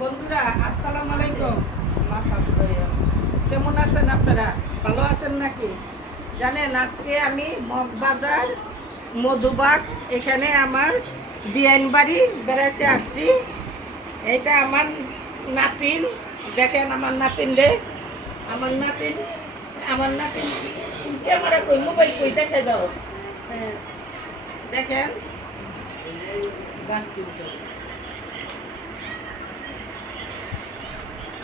বন্ধুরা, আসসালামু আলাইকুম। কেমন আছেন আপনারা? ভালো আছেন নাকি? জানেন, আজকে আমি মগবাজার মধুবাগ, এখানে আমার বিয়ান বাড়ি বেড়াতে আসছি। এটা আমার নাতিন, দেখেন আমার নাতিন রে। আমার নাতিন আমার নাতিন, ক্যামেরা কই, মোবাইল কই দেখে দাও। দেখেন গাছটি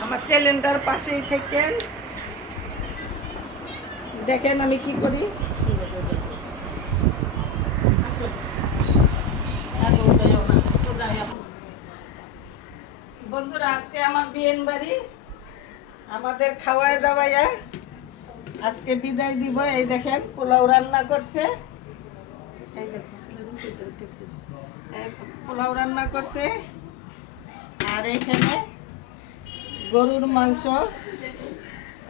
আমার চ্যালেঞ্জার পাশেই থেকেন। দেখেন আমি কি করি। বন্ধুরা, আজকে আমার বিয়েন বাড়ি। আমাদের খাওয়ায় দাওয়াইয়া আজকে বিদায় দিব। এই দেখেন, পোলাও রান্না করছে। এই দেখেন। পোলাও রান্না করছে। আর এখানে গরুর মাংস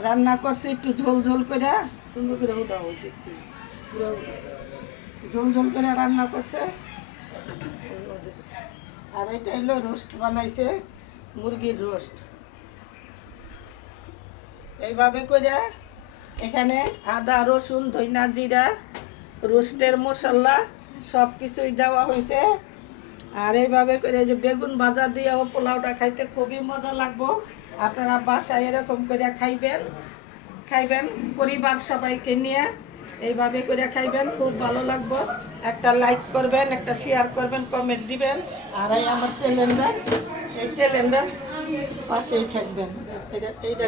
রান্না করছে, একটু ঝোল ঝোল করে। সুন্দর করে উঠাও, দেখছি। ঝোল ঝোল করে রান্না করছে। আর এটা হলো রোস্ট বানাইছে, মুরগির রোস্ট। এইভাবে করে এখানে আদা, রসুন, ধইনা, জিরা, রোস্টের মশলা সব কিছুই দেওয়া হয়েছে। আর এইভাবে করে যে বেগুন ভাজা দিয়েও পোলাওটা খাইতে খুবই মজা লাগবো। আপনারা বাসায় এরকম করে খাইবেন। খাইবেন পরিবার সবাইকে নিয়ে। এইভাবে করে খাইবেন, খুব ভালো লাগবো। একটা লাইক করবেন, একটা শেয়ার করবেন কমেন্ট দিবেন। আর এই আমার চ্যানেলটা এই চ্যানেলটার পাশেই থাকবেন। এটা এইটা